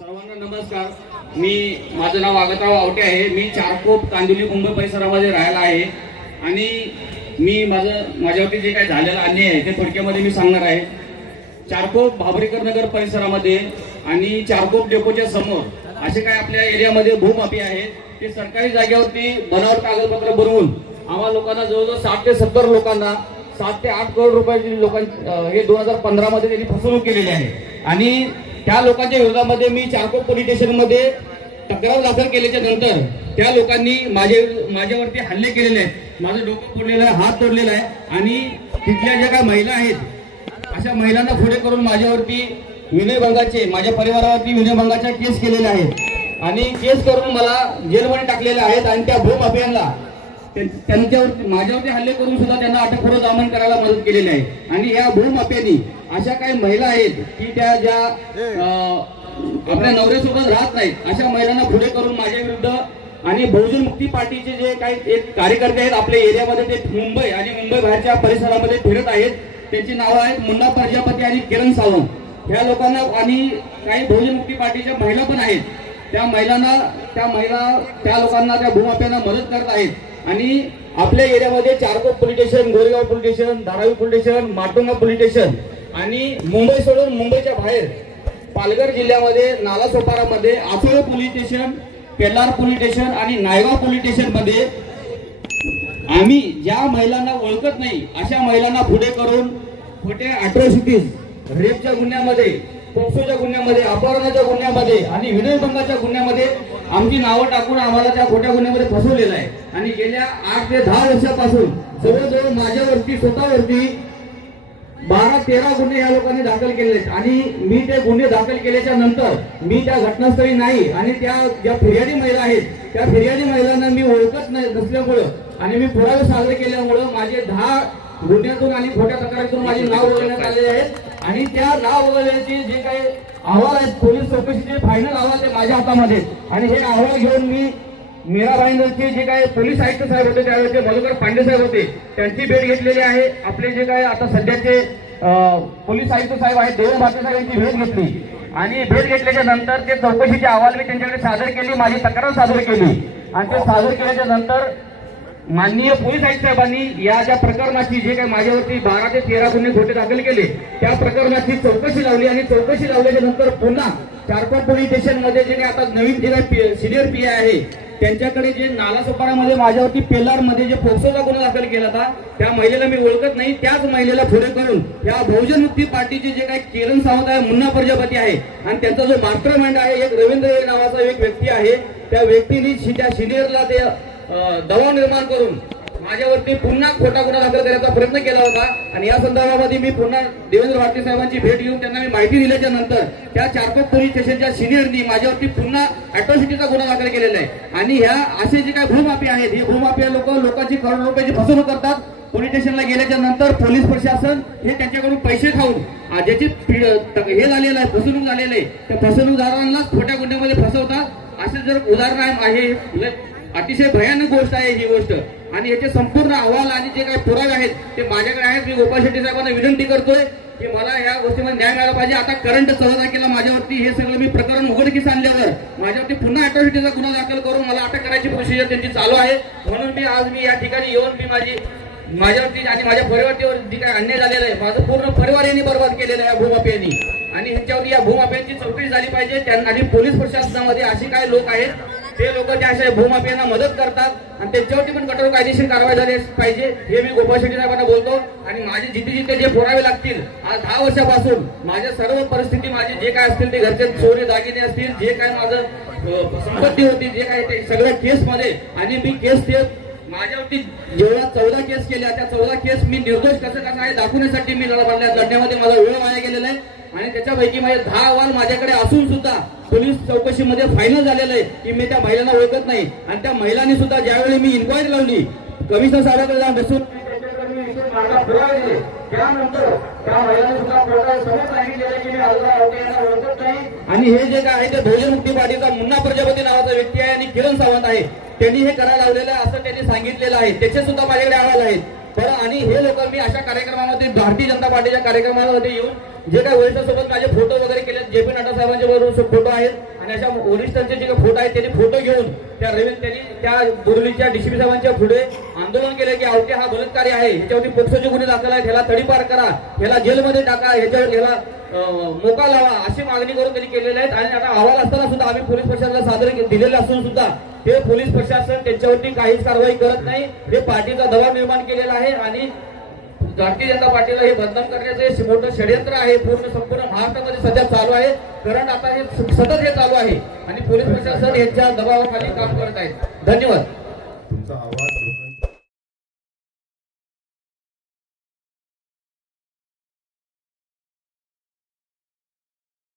सर्वांना नमस्कार. माझं नाव आगतराव आवटे आहे. मी चारकोप कांदिवली मुंबई परिसरामध्ये राहायला आहे आणि माझ्यावरती जे काही झालेलं अन्याय आहे ते थोडक्यामध्ये मी सांगणार आहे. चारकोप भाबरेकर नगर परिसरामध्ये आणि चारकोप डेपोच्या समोर असे काही आपल्या एरियामध्ये भूमाफी आहेत ते सरकारी जागेवरती बनावट कागदपत्र बनवून आम्हा लोकांना जवळजवळ 60 ते 70 लोकांना 7 ते 8 करोड रुपयाची हे 2015 मध्ये त्यांनी फसवणूक केलेली आहे. आणि त्या लोकांच्या विरोधामध्ये मी चारकोप पोलीस स्टेशनमध्ये तक्रार दाखल केल्याच्या नंतर त्या लोकांनी माझ्यावरती हल्ले केलेले आहेत. माझं डोकं फोडलेलं आहे, हात तोडलेला आहे आणि तिथल्या ज्या काही महिला आहेत अशा महिलांना पुढे करून माझ्यावरती विनयभंगाचे, माझ्या परिवारावरती विनयभंगाच्या केस केलेल्या आहेत आणि केस करून मला जेलमध्ये टाकलेले आहेत. आणि त्या भूमाफियांना माझ्यावरती हल्ले करून सुद्धा त्यांना अटकपूर्व जामीन करायला मदत केलेली आहे. आणि या भूमाफियांनी अशा काही महिला आहेत की त्या ज्या आपल्या नवऱ्यासोबत राहत नाहीत अशा महिलांना पुढे करून माझ्या विरुद्ध आणि बहुजन मुक्ती पार्टीचे जे काही एक कार्यकर्ते आहेत आपल्या एरियामध्ये ते मुंबई आणि मुंबई बाहेरच्या परिसरामध्ये फिरत आहेत. त्यांची नावं आहेत मुन्ना प्रजापती आणि किरण सावंत. ह्या लोकांना आणि काही बहुजन मुक्ती पार्टीच्या महिला पण आहेत. त्या लोकांना त्या भूमाफियांना मदत करत आहेत. आणि आपल्या एरियामध्ये Charkop police station, Goregaon police station, Dharavi police station, Matunga police station आणि मुंबई सोडून मुंबईच्या बाहेर पालघर जिल्ह्यामध्ये नालासोपारामध्ये Achole police station, पेल्लार police station आणि नायगाव पोलीस स्टेशन मध्ये आम्ही ज्या महिलांना ओळखत नाही अशा महिलांना पुढे करून खोट्या अॅट्रॉसिटीज, रेपच्या गुन्ह्यामध्ये, पोक्सोच्या गुन्ह्यामध्ये, अपहरणाच्या गुन्ह्यामध्ये आणि विनयभंगाच्या गुन्ह्यामध्ये आमची नावं टाकून आम्हाला त्या खोट्या गुन्ह्यामध्ये फसवलेलं आहे. आणि गेल्या 8 ते 10 वर्षापासून जवळजवळ माझ्यावरती स्वतःवरती 12-13 गुन्हे या लोकांनी दाखल केले आहेत. आणि मी ते गुन्हे दाखल केल्याच्या नंतर मी त्या घटनास्थळी नाही आणि त्या ज्या फिर्यादी महिला आहेत त्या फिर्यादी महिलांना मी ओळखत नसल्यामुळं आणि मी पुरावे सादर केल्यामुळं माझे 10 गुन्ह्यातून आणि खोट्या तक्रारीतून माझे नाव वगळण्यात आलेले आहेत. आणि त्या नाव वगळण्याचे जे काही अहवाल आहेत, पोलीस चौकशीचे फायनल अहवाल ते माझ्या हातामध्ये. आणि हे अहवाल घेऊन मी मीरा भाईंदरचे जे काही पोलीस आयुक्त साहेब होते त्यावेळेचे मधुकर पांडे साहेब होते त्यांची भेट घेतलेली आहे. आपले जे काही आता सध्याचे पोलीस आयुक्त साहेब आहेत देवेंद्र भारती साहेब यांची भेट घेतली. आणि भेट घेतल्याच्या नंतर ते चौकशीचे अहवाल मी त्यांच्याकडे सादर केली, माझी तक्रार सादर केली. आणि ते सादर केल्याच्या नंतर माननीय पोलीस आयुक्त साहेबांनी या ज्या प्रकरणाची जे काही माझ्यावरती 12 ते 13 गुन्हे खोटे दाखल केले त्या प्रकरणाची चौकशी लावली. आणि चौकशी लावल्याच्या नंतर पुन्हा चारकोप पोलीस स्टेशन मध्ये जे काही आता नवीन जे काही सिनियर पीआय आहे त्यांच्याकडे जे नालासोपारामध्ये माझ्यावरती पेल्लार मध्ये जे पोक्सोचा गुन्हा दाखल केला होता त्या महिलेला मी ओळखत नाही, त्याच महिलेला पुढे करून या बहुजन मुक्ती पार्टीचे जे काही किरण सावंत आहे, मुन्ना प्रजापती आहे आणि त्यांचा जो मास्टर माइंड आहे एक रवींद्र नावाचा एक व्यक्ती आहे, त्या व्यक्तीने त्या सिनियरला ते दबाव निर्माण करून माझ्यावरती पुन्हा खोटा गुन्हा दाखल करण्याचा प्रयत्न केला होता. आणि या संदर्भामध्ये मी पुन्हा देवेंद्र भारती साहेबांची भेट घेऊन त्यांना मी माहिती दिल्याच्या नंतर त्या चारकोप पोलीस स्टेशनच्या सिनियरनी माझ्यावरती पुन्हा अॅट्रॉसिटीचा गुन्हा दाखल केलेला आहे. आणि ह्या असे जे काही भूमाफी आहेत हे भूमाफिया लोकांची करोड रुपयाची फसवणूक करतात. पोलीस स्टेशनला गेल्याच्या नंतर पोलीस प्रशासन हे त्यांच्याकडून पैसे खाऊन ज्याची हे झालेलं आहे, फसवणूक झालेलं आहे, त्या फसवणूकदारांनाच खोट्या गुन्ह्यामध्ये फसवतात. असे जर उदाहरण आहे, अतिशय भयानक गोष्ट आहे ही गोष्ट. आणि याचे संपूर्ण अहवाल आणि जे काही पुरावे आहेत ते माझ्याकडे आहेत. मी गोपाल शेट्टी साहेबांना विनंती करतोय की मला या गोष्टीमध्ये न्याय मिळाला पाहिजे. आता करंट 14 तारखेला माझ्यावरती हे सगळं मी प्रकरण उघडकीस आणल्यावर माझ्यावरती पुन्हा अॅट्रॉसिटीचा गुन्हा दाखल करून मला अटक करायची प्रोसिजर त्यांची चालू आहे. म्हणून मी आज या ठिकाणी येऊन मी माझ्यावरती आणि माझ्या परिवारावरती जे काही अन्याय झालेला आहे, माझं पूर्ण परिवार यांनी बर्बाद केलेलं आहे या भूमाफियांनी. आणि ह्यांच्यावरती या भूमाफियांची चौकशी झाली पाहिजे. त्यांना आणि पोलीस प्रशासनामध्ये असे काही लोक आहेत ते लोक त्या अशा भूमाफियांना मदत करतात आणि त्यांच्यावरती पण कठोर कायदेशीर कारवाई झाली पाहिजे हे मी गोपाल शेट्टी साहेबांना बोलतो. आणि माझे जिथे जे पुरावे लागतील, आज 10 वर्षापासून माझ्या सर्व परिस्थिती माझे जे काय असतील ते घरचे सोने दागिने असतील, जे काय माझं संपत्ती होती, जे काय ते सगळ्या केसमध्ये आणि मी केस ते माझ्यावरती जेवढ्या 14 केस केल्या त्या 14 केस मी निर्दोष कसं आहे दाखवण्यासाठी मी लढण्यामध्ये माझा वेळ वाया गेलेला आहे. आणि त्याच्यापैकी माझे 10 अहवाल माझ्याकडे असून सुद्धा पोलीस चौकशीमध्ये फायनल झालेलं आहे की मी त्या महिलांना ओळखत नाही. आणि त्या महिलांनी सुद्धा ज्यावेळी मी इन्क्वायरी लावली कमिशनर साहेबांकडे जाऊन बसून त्यानंतर त्या महिलांनी सुद्धा समोर सांगितलेलं की मी यांना ओळखत नाही. आणि हे जे काय आहे ते बहुजन मुक्ती पार्टीचा मुन्ना प्रजापती नावाचा व्यक्ती आहे आणि किरण सावंत आहे, त्यांनी हे करायला लावलेलं आहे असं त्यांनी सांगितलेलं आहे. त्याचे सुद्धा माझ्याकडे अहवाल आहेत. बरं, आणि हे लोक मी अशा कार्यक्रमामध्ये भारतीय जनता पार्टीच्या कार्यक्रमामध्ये येऊन जे काही वरिष्ठांसोबत माझे फोटो वगैरे केले, जे पी नड्डा साहेबांचे बरोबर फोटो आहेत आणि अशा वरिष्ठांचे जे काही फोटो आहेत त्यांनी फोटो घेऊन त्यांनी त्या बोरलीच्या डीसीपी साहेबांच्या पुढे आंदोलन केले की आवटे हा बलात्कारी आहे, ह्याच्यावरती पोक्सोचे गुन्हे दाखल आहेत, ह्याला तडीपार करा, ह्याला जेलमध्ये टाका, ह्याला मोका लावा, अशी मागणी करून त्यांनी केलेल्या आहेत. आणि आता अहवाल असताना सुद्धा आम्ही पोलीस प्रशासनाला सादर दिलेले असून सुद्धा हे पोलीस प्रशासन त्यांच्यावरती काहीच कारवाई करत नाही. हे पार्टीचा दबाव निर्माण केलेला आहे आणि भारतीय जनता पार्टीला हे बदनाम करण्याचे मोठं षडयंत्र आहे. संपूर्ण महाराष्ट्रामध्ये सध्या चालू आहे. कारण आता हे सतत हे चालू आहे आणि पोलीस प्रशासन यांच्या दबावाखाली काम करत आहेत. धन्यवाद. तुमचा आवाज